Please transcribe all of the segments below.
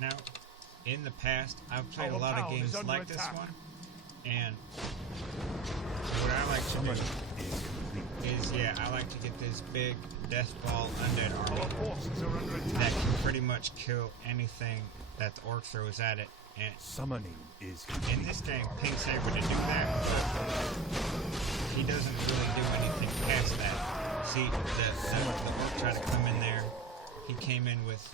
Now, in the past, I've played a lot of games like this one, and what I like to do is, I like to get this big death ball undead army that can pretty much kill anything that the orc throws at it. And in this game, Pink's able to do that. He doesn't really do anything past that. See, the orc tried to come in there. He came in with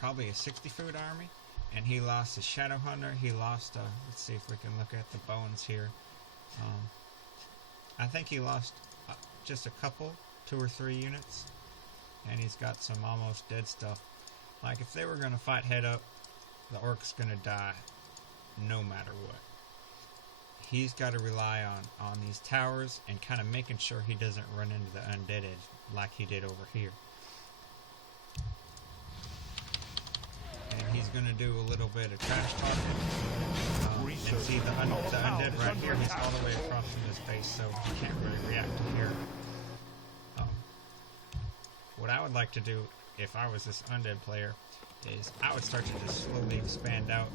probably a 60 food army, and he lost his Shadow Hunter. He lost, let's see if we can look at the bones here. I think he lost just a couple, 2 or 3 units, and he's got some almost dead stuff. Like, if they were going to fight head up, the orc's going to die no matter what. He's got to rely on these towers and kind of making sure he doesn't run into the undead like he did over here. And he's going to do a little bit of trash talking. And see the undead right here, he's all the way across from his base, so he can't really react to here. What I would like to do if I was this undead player is I would start to just slowly expand out,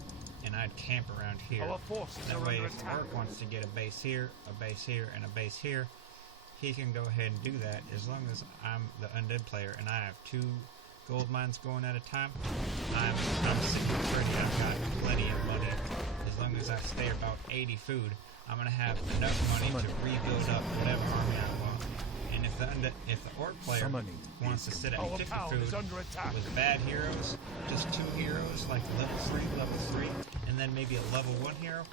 and I'd camp around here. That way if the orc wants to get a base here, and a base here, he can go ahead and do that as long as I'm the undead player and I have 2 gold mines going at a time. I'm sitting pretty. I've got plenty of money. As long as I stay about 80 food, I'm going to have enough money to rebuild up whatever army I want. And if the orc player wants to sit at 50 food with bad heroes, just 2 heroes, like level 3, and then maybe a level 1 hero,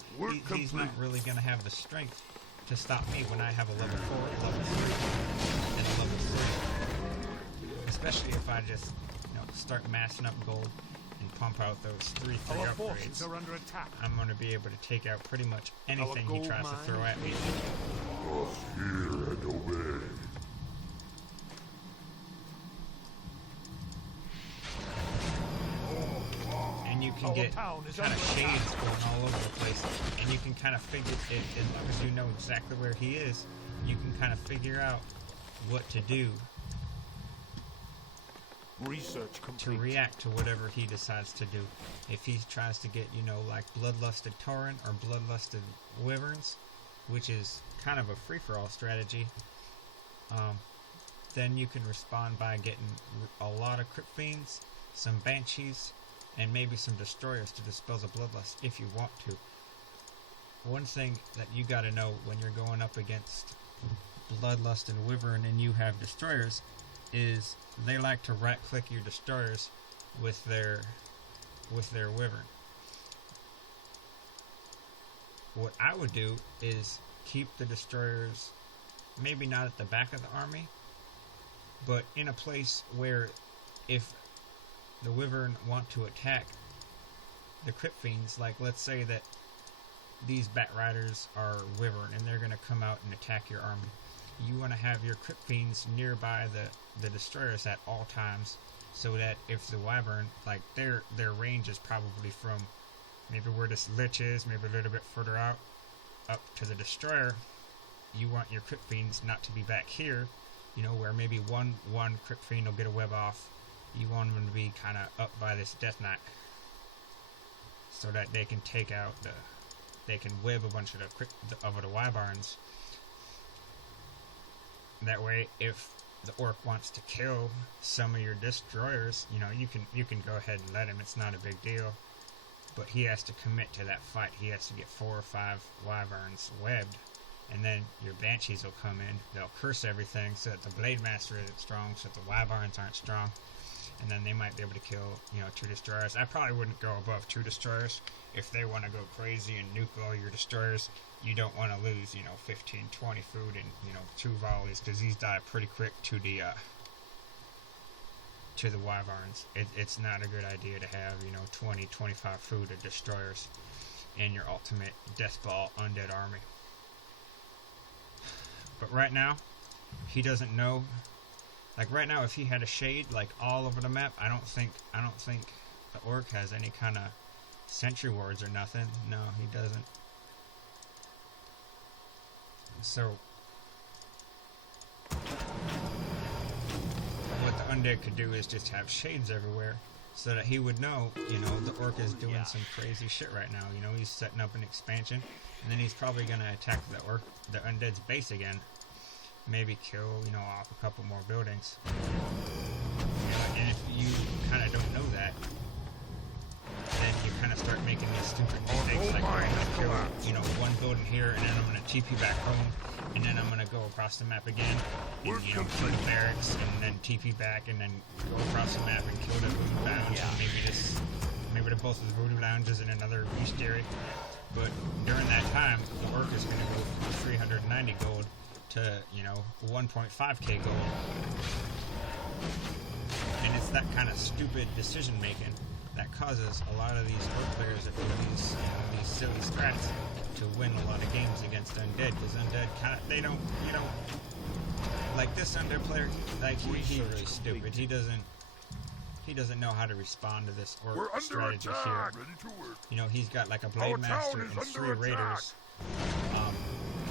he's not really going to have the strength to stop me when I have a level 4, level 3, and a level 3. Especially if I just start massing up gold and pump out those 3 upgrades. I'm going to be able to take out pretty much anything he tries to throw at me. Hear and obey. And you can get kind of shades going all over the place, and you can kind of figure it, as long as you know exactly where he is, you can kind of figure out what to do to react to whatever he decides to do. If he tries to get, like bloodlusted Tauren or bloodlusted Wyverns, which is kind of a free-for-all strategy, then you can respond by getting a lot of Crypt Fiends, some Banshees, and maybe some Destroyers to dispel the Bloodlust if you want to. One thing that you gotta know when you're going up against Bloodlust and Wyvern and you have Destroyers is they like to right-click your Destroyers with their Wyvern. What I would do is keep the Destroyers maybe not at the back of the army, but in a place where if the Wyvern want to attack the Crypt Fiends, like let's say that these Bat Riders are Wyvern and they're going to come out and attack your army. You want to have your Crypt Fiends nearby the Destroyers at all times, so that if the Wyvern, like their range is probably from maybe where this Lich is, maybe a little bit further out, up to the Destroyer, you want your Crypt Fiends not to be back here, where maybe one Crypt Fiend will get a web off. You want them to be kind of up by this Death Knight, so that they can take out they can web a bunch of the Wyverns. That way, if the orc wants to kill some of your Destroyers, you can go ahead and let him. It's not a big deal. But he has to commit to that fight. He has to get 4 or 5 Wyverns webbed, and then your Banshees will come in. They'll curse everything so that the Blade Master isn't strong, so that the Wyverns aren't strong, and then they might be able to kill 2 Destroyers. I probably wouldn't go above 2 Destroyers. If they want to go crazy and nuke all your Destroyers, you don't want to lose 15, 20 food and 2 volleys, because these die pretty quick to the Wyverns. It's not a good idea to have 20, 25 food of Destroyers in your ultimate Death Ball undead army. But right now, he doesn't know. Like right now, if he had a shade like all over the map, I don't think the orc has any kind of sentry wards or nothing. No, he doesn't. So what the undead could do is just have shades everywhere, so that he would know, you know, the orc is doing some crazy shit right now. You know, he's setting up an expansion, and then he's probably gonna attack the undead's base again. Maybe kill, you know, off a couple more buildings. And if you kind of don't know that, then you kind of start making these stupid mistakes, like I'm gonna kill, you know, one building here, and then I'm gonna TP back home, and then I'm gonna go across the map again, and, you know, kill the barracks, and then TP back, and then go across the map and kill the voodoo lounge, and maybe the both of the voodoo lounges in another bestiary. But during that time, the orc is gonna go from 390 gold to, you know, 1.5k gold. And it's that kind of stupid decision making that causes a lot of these orc players that do these, you know, these silly strats to win a lot of games against undead, because undead kind of, they don't, you know, like this undead player, like he's really stupid. He doesn't know how to respond to this orc strategy here. You know, he's got like a blade master and 3 raiders.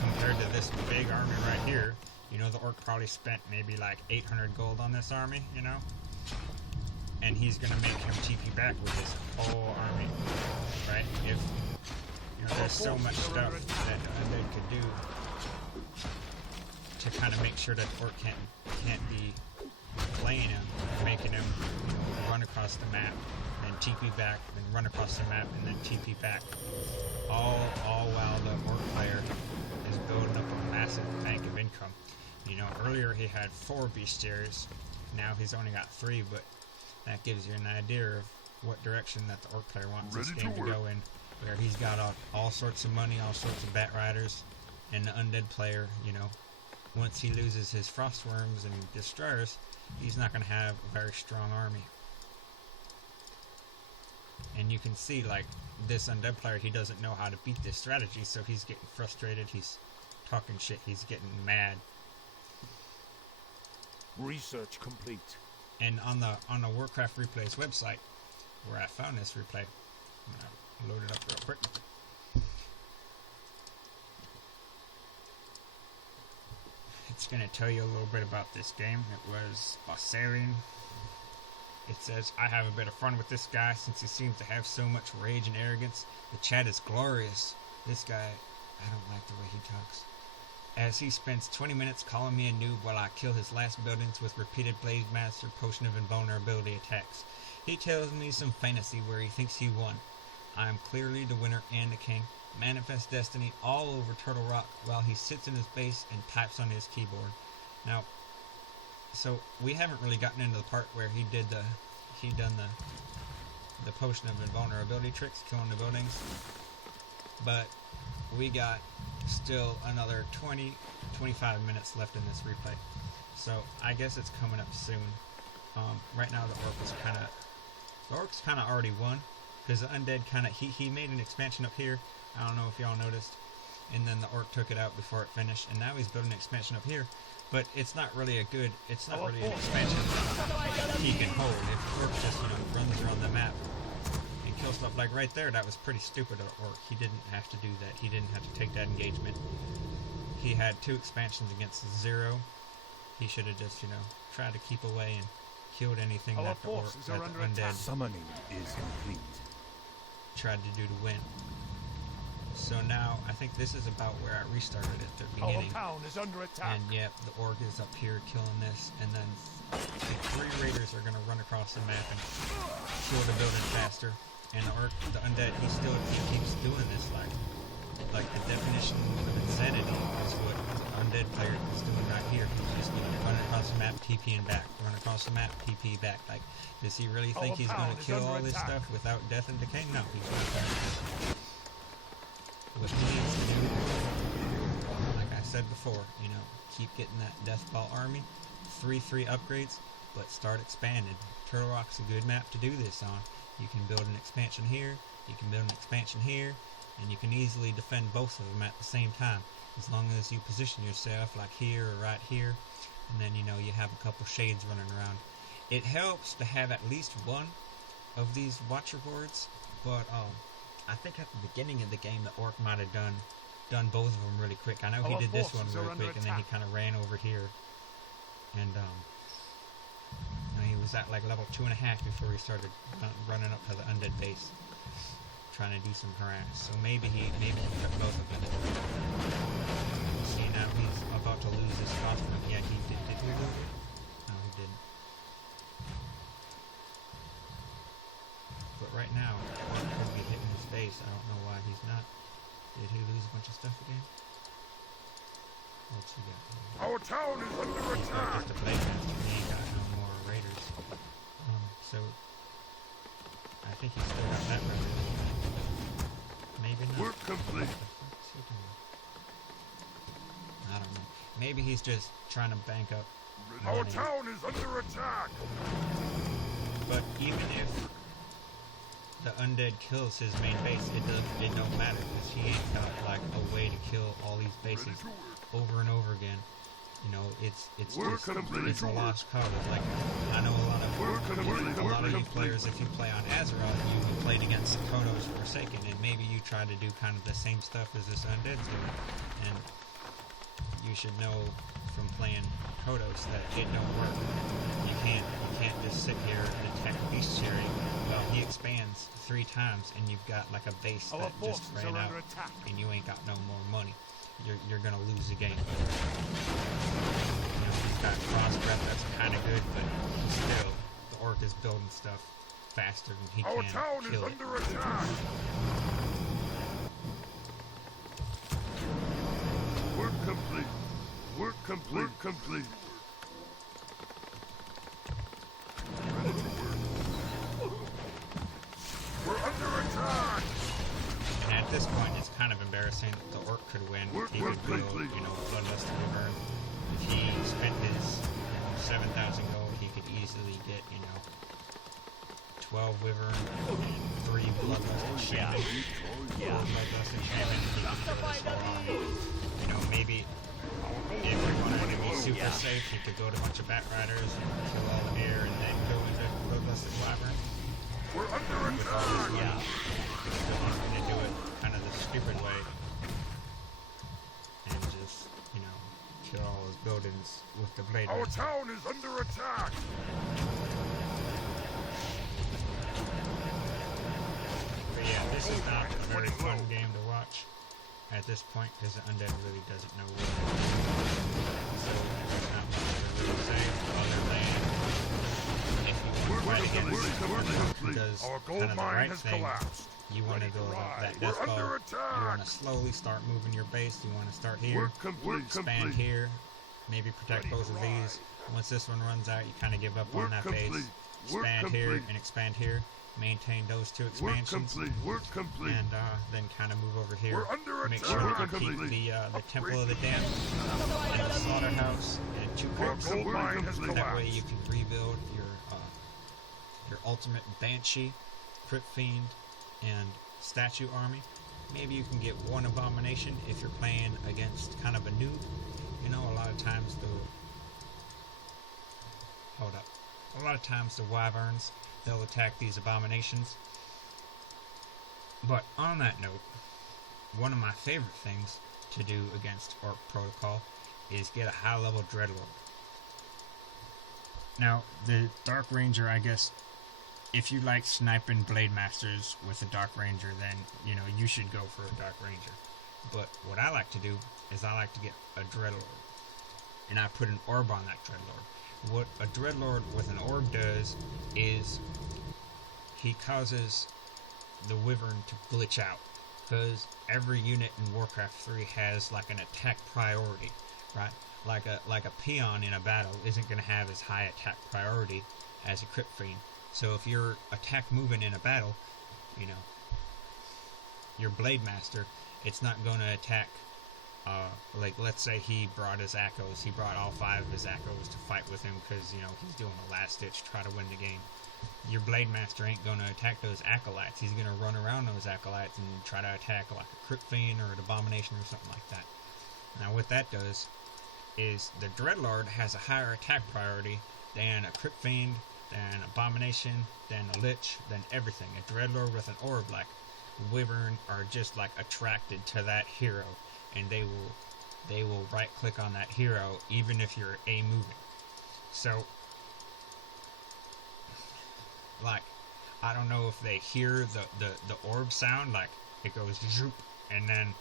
Compared to this big army right here, you know, the orc probably spent maybe like 800 gold on this army, you know? And he's gonna make him TP back with his whole army, right? If, you know, there's so much stuff that undead could do to kind of make sure that the orc can't be playing him, making him, you know, run across the map, then TP back, then run across the map, and then TP back. All while the orc player is building up a massive bank of income. You know, earlier he had 4 bestiaries, now he's only got 3, but that gives you an idea of what direction that the orc player wants this game to go in, where he's got all sorts of money, all sorts of bat riders, and the undead player, you know, once he loses his frostworms and destroyers, he's not going to have a very strong army. And you can see, like, this undead player, he doesn't know how to beat this strategy, so he's getting frustrated, he's talking shit, he's getting mad. Research complete. And on the Warcraft Replays website, where I found this replay, I'm gonna load it up real quick. It's gonna tell you a little bit about this game. It was Bossalleen. It says, I have a bit of fun with this guy since he seems to have so much rage and arrogance. The chat is glorious. This guy, I don't like the way he talks. As he spends 20 minutes calling me a noob while I kill his last buildings with repeated Blade Master Potion of Invulnerability attacks. He tells me some fantasy where he thinks he won. I am clearly the winner and the king. Manifest destiny all over Turtle Rock while he sits in his base and types on his keyboard. Now, so we haven't really gotten into the part where he done the Potion of Invulnerability tricks, killing the buildings. But we got still another 20-25 minutes left in this replay, so I guess it's coming up soon. Right now the orc's kind of already won, because the undead he made an expansion up here. I don't know if y'all noticed, and then the orc took it out before it finished, and now he's building an expansion up here. But it's not really an expansion he can hold. If the orc just, you know, runs around the map and kills stuff, like right there, that was pretty stupid of the orc. He didn't have to do that. He didn't have to take that engagement. He had 2 expansions against 0. He should have just, you know, tried to keep away and killed anything that the orc, that the undead summoning is complete. tried to do to win. So now, I think this is about where I restarted at the beginning. Our town is under attack. And yep, the orc is up here killing this, and then the 3 raiders are going to run across the map and kill the building faster. And the orc, the undead, he keeps doing this, like the definition of insanity is what the undead player is doing right here. He's just, you know, running across the map, TPing back, run across the map, TP back. Like, does he really think he's going to kill all this stuff without death and decay? No, he's not going to. What he needs to do, like I said before, you know, keep getting that Death Ball army, 3 upgrades, but start expanding. Turtle Rock's a good map to do this on. You can build an expansion here, you can build an expansion here, and you can easily defend both of them at the same time, as long as you position yourself like here or right here, and then, you know, you have a couple shades running around. It helps to have at least one of these watcher boards, but I think at the beginning of the game, the orc might have done both of them really quick. I know he did this one really quick, and then he kind of ran over here, and he was at like level 2.5 before he started running up to the undead base, trying to do some harass. So maybe he took both of them. See, now he's about to lose his crossbow. Yeah, he did. Did he lose it? No, he didn't. But right now, he could be hitting his base. I don't know why he's not. Did he lose a bunch of stuff again? What's he got here? Our town is under He's got attack! just a blade master. He ain't got no more raiders. So I think he's still got that record. Maybe not. Work complete. What the fuck is he doing? I don't know. Maybe he's just trying to bank up Our money. town is under attack! But even if the undead kills his main base, it don't matter because he ain't got like a way to kill all these bases Ready to work. over and over again. You know, it's Work just complete. it's a lost cause. Like I know Work complete. a lot of you Work players, if you play on Azeroth, you played against Kodos Forsaken, and maybe you try to do kind of the same stuff as this undead's doing, and you should know from playing Kodos that it don't work. You can't just sit here and attack Bestiary. Well, he expands 3 times, and you've got like a base Our that just forces ran are out, under attack. and you ain't got no more money. You're gonna lose the game. You know, he's got cross breath, that's kind of good, but still, the orc is building stuff faster than he Our can town is kill it. under attack! Work complete. Work complete. Work complete. Ready to work. We're under attack! And at this point, it's kind of embarrassing. The orc could win. Work He could build, complete. you know, Bloodlust Wyvern. If he spent his 7,000 gold, he could easily get, you know, 12 Wyvern and 3 Bloodlust Enchantment. 4 Bloodlust Enchantment. He could kill this whole army. You know, maybe if he wanted to be super safe, he could build a bunch of Bat Riders and kill all the air and then go into Bloodlust Wyvern. We're under With all this attack! money. Still he's gonna do it kind of the stupid way and just, you know, kill all his buildings with the blade. Our Master. town is under attack! But yeah, this is not a very fun game to watch at this point because the undead really doesn't know what to do. So there's not much to really say other than if you want to fight against who does Our kind gold of the mine right has thing, collapsed. you want to Ready go to up that ride. death We're ball. under You attack. want to slowly start moving your base. You want to start here, Work complete. expand complete. here, maybe protect Ready both to of these. Once this one runs out, you kind of give up Work on that complete. base. Work Expand here complete. and expand here. Maintain those 2 Work expansions. complete. Work complete. And then kind of move over here. We're under Make attack. sure you Work can keep complete. the Temple of the Damned and the Slaughterhouse and 2 Our crypts. gold mine has That way collapsed. you can rebuild your ultimate Banshee, Crypt Fiend, and Statue army. Maybe you can get 1 Abomination if you're playing against kind of a noob. You know, a lot of times the Wyverns, they'll attack these Abominations. But on that note, one of my favorite things to do against Orc Protocol is get a high level Dreadlord. Now, the Dark Ranger, I guess, if you like sniping Blade Masters with a Dark Ranger, then, you know, you should go for a Dark Ranger. But what I like to do is I like to get a Dreadlord. And I put an orb on that Dreadlord. What a Dreadlord with an orb does is he causes the Wyvern to glitch out. Because every unit in Warcraft 3 has like an attack priority, right? Like a peon in a battle isn't going to have as high attack priority as a Crypt Fiend. So if you're attack moving in a battle, you know, your Blade Master, it's not going to attack, like let's say he brought his Echoes, he brought all 5 of his Echoes to fight with him because, you know, he's doing a last ditch to try to win the game. Your Blade Master ain't going to attack those Acolytes. He's going to run around those Acolytes and try to attack like a Crypt Fiend or an Abomination or something like that. Now what that does is the Dreadlord has a higher attack priority than a Crypt Fiend, than Abomination, than a Lich, than everything. A Dreadlord with an orb like Wyvern are just like attracted to that hero, and they will right click on that hero even if you're A moving. So like, I don't know if they hear the orb sound, like it goes zoop, and then,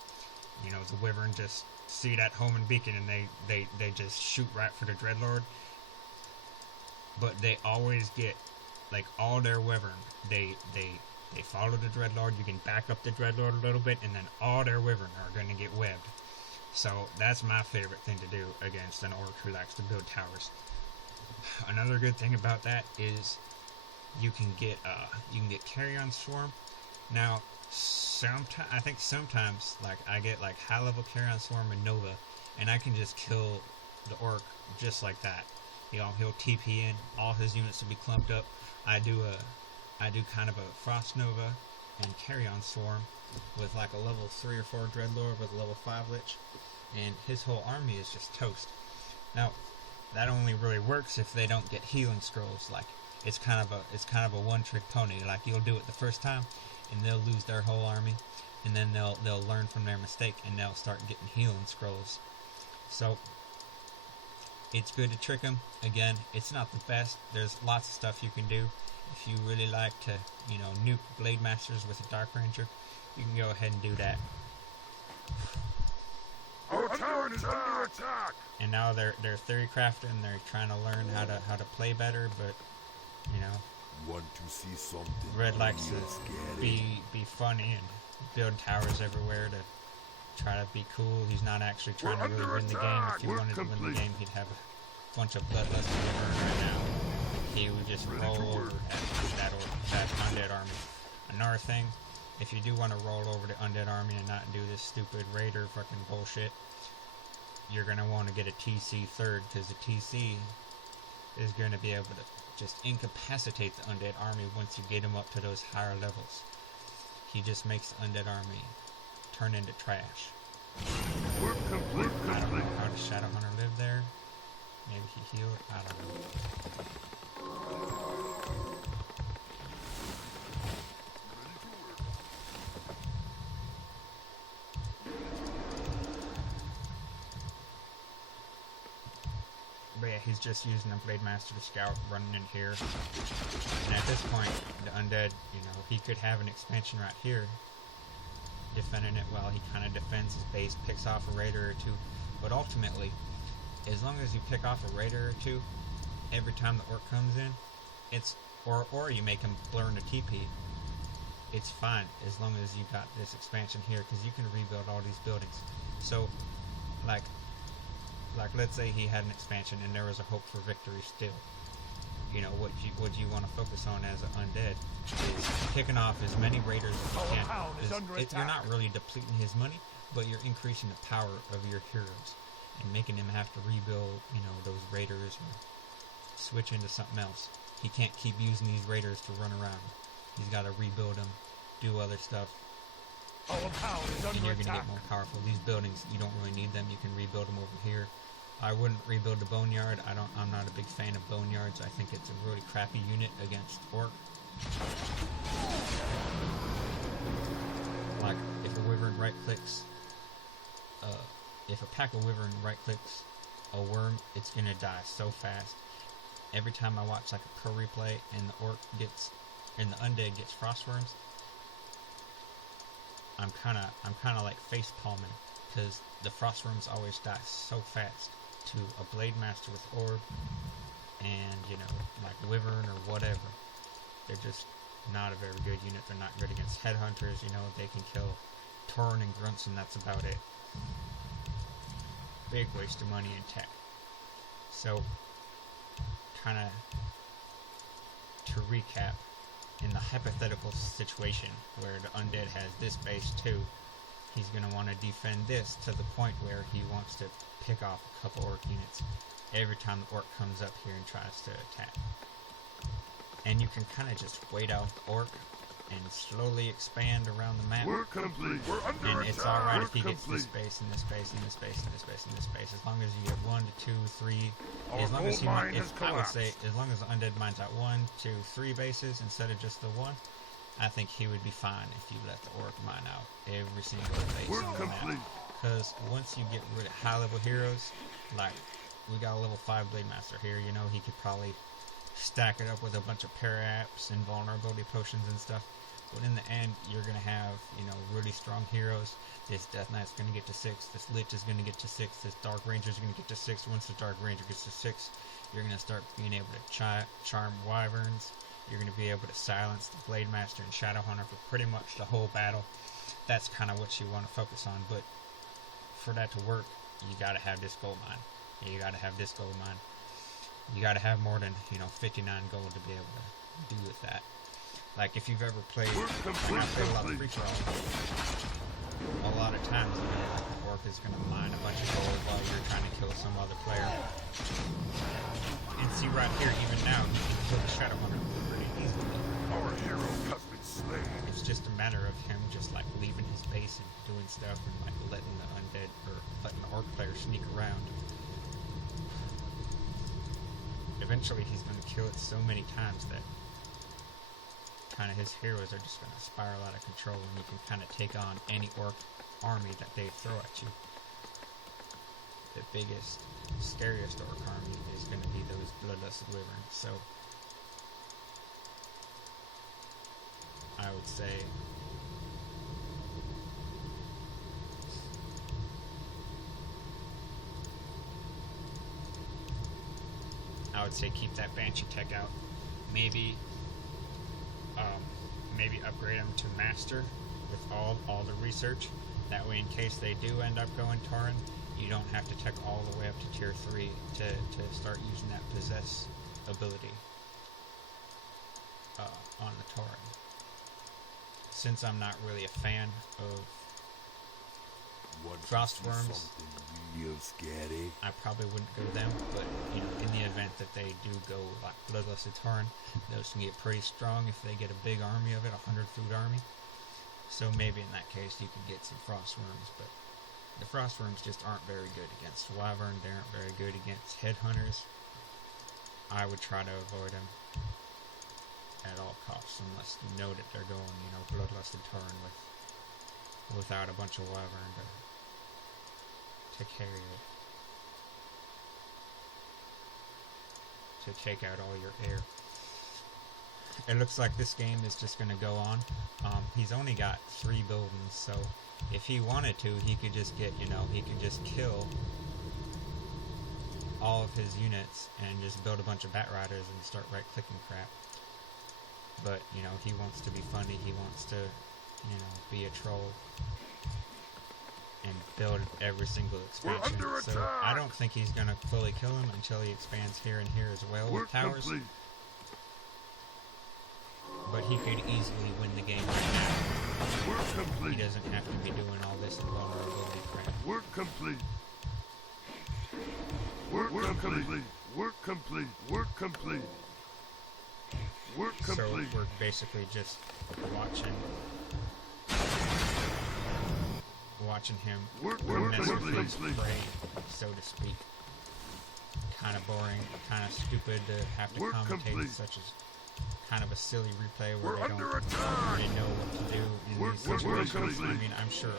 you know, the wyvern just see that homing beacon and they just shoot right for the dreadlord. But they always get, like, all their wyvern, they follow the dreadlord. You can back up the dreadlord a little bit, and then all their wyvern are going to get webbed. So that's my favorite thing to do against an orc who likes to build towers. Another good thing about that is you can get carrion swarm. Now, I think sometimes, like, I get like high level carrion swarm and nova, and I can just kill the orc just like that. You know, he'll TP in, all his units will be clumped up. I do kind of a frost nova and carrion swarm with like a level 3 or 4 dreadlord with a level 5 lich, and his whole army is just toast. Now, that only really works if they don't get healing scrolls. Like, it's kind of a one-trick pony. Like, you'll do it the first time, and they'll lose their whole army, and then they'll learn from their mistake, and they'll start getting healing scrolls. So it's good to trick them. Again, it's not the best. There's lots of stuff you can do. If you really like to, you know, nuke Blade Masters with a Dark Ranger, you can go ahead and do that. Our tower is under attack! And now they're theory crafting. They're trying to learn how to play better, but, you know, Want to see something? Red likes to be funny and build towers everywhere to try to be cool. He's not actually trying to really win the game. If he wanted to win the game, he'd have a bunch of bloodlust to burn right now. He would just roll over that undead army. Another thing, if you do want to roll over the undead army and not do this stupid raider fucking bullshit, you're going to want to get a TC third, because the TC is going to be able to just incapacitate the undead army once you get him up to those higher levels. He just makes the undead army turn into trash. Work complete. I don't know how does Shadowhunter live there. Maybe he healed. I don't know. But yeah, he's just using a Blade Master to scout, running in here. And at this point, the undead, you know, he could have an expansion right here, defending it while he kind of defends his base, picks off a raider or two. But ultimately, as long as you pick off a raider or two every time the orc comes in, it's or you make him learn a TP, it's fine as long as you got this expansion here, because you can rebuild all these buildings. So, like let's say he had an expansion and there was a hope for victory still. You know, what you want to focus on as an undead is picking off as many raiders as you can. You're not really depleting his money, but you're increasing the power of your heroes and making him have to rebuild, you know, those raiders or switch into something else. He can't keep using these raiders to run around. He's got to rebuild them, do other stuff. Our power is under and you're going to attack. get more powerful. These buildings, you don't really need them. You can rebuild them over here. I wouldn't rebuild the Boneyard. I'm not a big fan of Boneyards. I think it's a really crappy unit against Orc. Like, if a Wyvern right-clicks, if a pack of Wyvern right-clicks a worm, it's going to die so fast. Every time I watch like a pro replay and the Orc gets, and the Undead gets Frost Worms, I'm kind of like face palming, because the Frost Worms always die so fast to a Blade Master with Orb and, you know, like Wyvern or whatever. They're just not a very good unit. They're not good against Headhunters, you know. They can kill Tauren and Grunts, and that's about it. Big waste of money and tech. So, kind of to recap, in the hypothetical situation where the Undead has this base too, he's going to want to defend this to the point where he wants to pick off a couple Orc units every time the Orc comes up here and tries to attack. And you can kind of just wait out the Orc and slowly expand around the map. We're complete. We're under And attack. it's alright if he We're gets this complete. space and this space and this space and this space and this space, as long as you get 1 to 2, 3. Our As long as gold mine he, has I would say, collapsed. as long as the Undead mines out 1, 2, 3 bases instead of just the one, I think he would be fine if you let the Orc mine out every single base We're on the complete. map. Because once you get rid of high level heroes, like we got a level 5 Blade Master here, you know, he could probably stack it up with a bunch of para-apps and vulnerability potions and stuff. But in the end, you're going to have, you know, really strong heroes. This Death Knight's going to get to 6. This Lich is going to get to 6. This Dark Ranger's going to get to 6. Once the Dark Ranger gets to 6, you're going to start being able to charm wyverns. You're going to be able to silence the Blade Master and Shadowhunter for pretty much the whole battle. That's kind of what you want to focus on. But for that to work, you got to have this gold mine. You got to have this gold mine. You got to have more than, you know, 59 gold to be able to do with that. Like, if you've ever played, I play a lot of free-for-all, a lot of times, you know, like, the orc is going to mine a bunch of gold while you're trying to kill some other player. And see right here, even now, you can kill the Shadowhunter pretty easily. Our hero has been slain. It's just a matter of him just, like, leaving his base and doing stuff and, like, letting the undead, or letting the orc player sneak around. Eventually, he's going to kill it so many times that kind of his heroes are just going to spiral out of control, and you can kind of take on any orc army that they throw at you. The biggest, scariest orc army is going to be those bloodlusted wyverns. So I would say keep that Banshee tech out. Maybe upgrade them to Master with all the research. That way, in case they do end up going Tauren, you don't have to tech all the way up to tier 3 to start using that Possess ability on the Tauren. Since I'm not really a fan of Frostworms, Real scary. I probably wouldn't go them, but, you know, in the event that they do go like Bloodlusted Tauren, those can get pretty strong if they get a big army of it, 100 food army. So maybe in that case you could get some Frostworms, but the Frostworms just aren't very good against Wyvern. They aren't very good against Headhunters. I would try to avoid them at all costs, unless you know that they're going, you know, Bloodlusted Tauren without a bunch of Wyvern to carry it, to take out all your air. It looks like this game is just going to go on. He's only got 3 buildings, so if he wanted to, he could just get, you know, he could just kill all of his units and just build a bunch of Bat Riders and start right-clicking crap. But, you know, he wants to be funny, he wants to, you know, be a troll and build every single expansion. So I don't think he's going to fully kill him until he expands here and here as well with towers. Complete. But he could easily win the game right now. Work complete. He doesn't have to be doing all this vulnerability crap. Work complete. Work complete. Work complete. Work complete. Work complete. So we're basically just watching him mess with his prey, so to speak. Kind of boring, kind of stupid to have to commentate such as kind of a silly replay where they don't really know what to do in these situations. I mean, I'm sure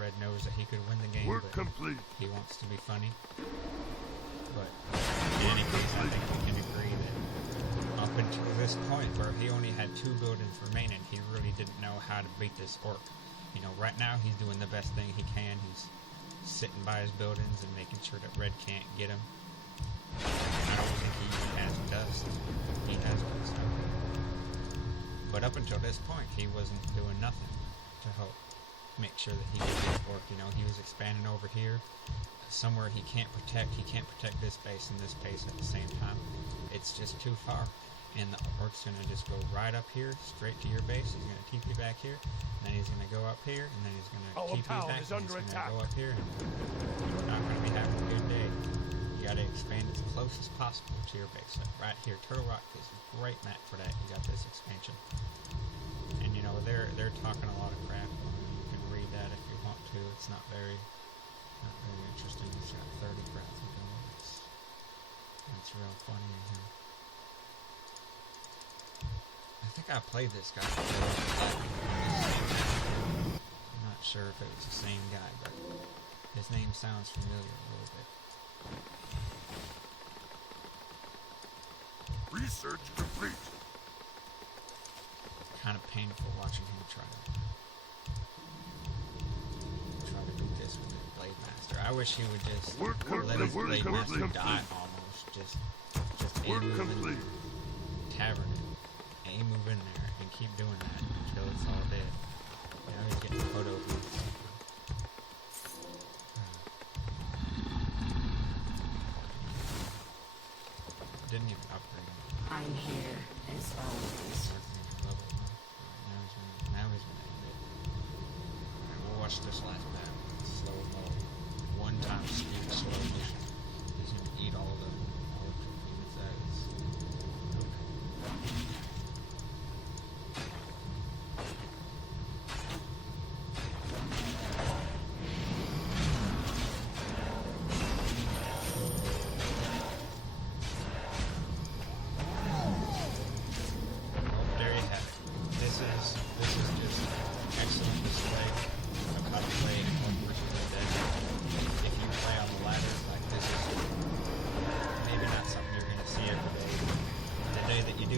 Red knows that he could win the game, but he wants to be funny. But in any case, I think we can agree that up until this point where he only had 2 buildings remaining, he really didn't know how to beat this orc. You know, right now he's doing the best thing he can. He's sitting by his buildings and making sure that Red can't get him. I don't think he even has dust. He has dust. But up until this point, he wasn't doing nothing to help make sure that he gets this orc. You know, he was expanding over here, somewhere he can't protect. He can't protect this base and this base at the same time. It's just too far. And the orc's going to just go right up here, straight to your base. He's going to TP back here, and then he's going to go up here, and then he's going to TP back, and he's going to go up here, and you're not going to be having a good day. You got to expand as close as possible to your base. Like right here, Turtle Rock is a great map for that. You got this expansion. And you know, they're talking a lot of crap. You can read that if you want to. It's not very interesting. It's got 30 graphic elements. It's real funny in here. I think I played this guy before. I'm not sure if it was the same guy, but his name sounds familiar a little bit. Research complete. Kind of painful watching him try to do this with the Blade Master. I wish he would just let his Blade Master die almost. Just a move in the tavern. A move in there and keep doing that until it's all dead. Now he's getting photo booths. Didn't even upgrade him. I'm here, as always. Now he's gonna end it. Alright, we'll watch this last battle. Slow mo. One time speed, slow motion. He's gonna eat all the units that is. Okay.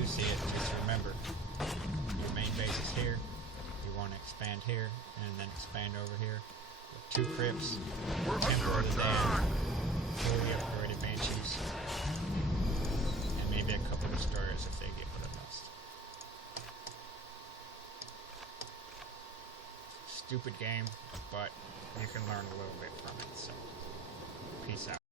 See it, just remember your main base is here. You want to expand here and then expand over here with 2 crypts, temple of the damned, fully upgraded banshees, and maybe a couple of destroyers if they get put of dust. Stupid game, but you can learn a little bit from it. So, peace out.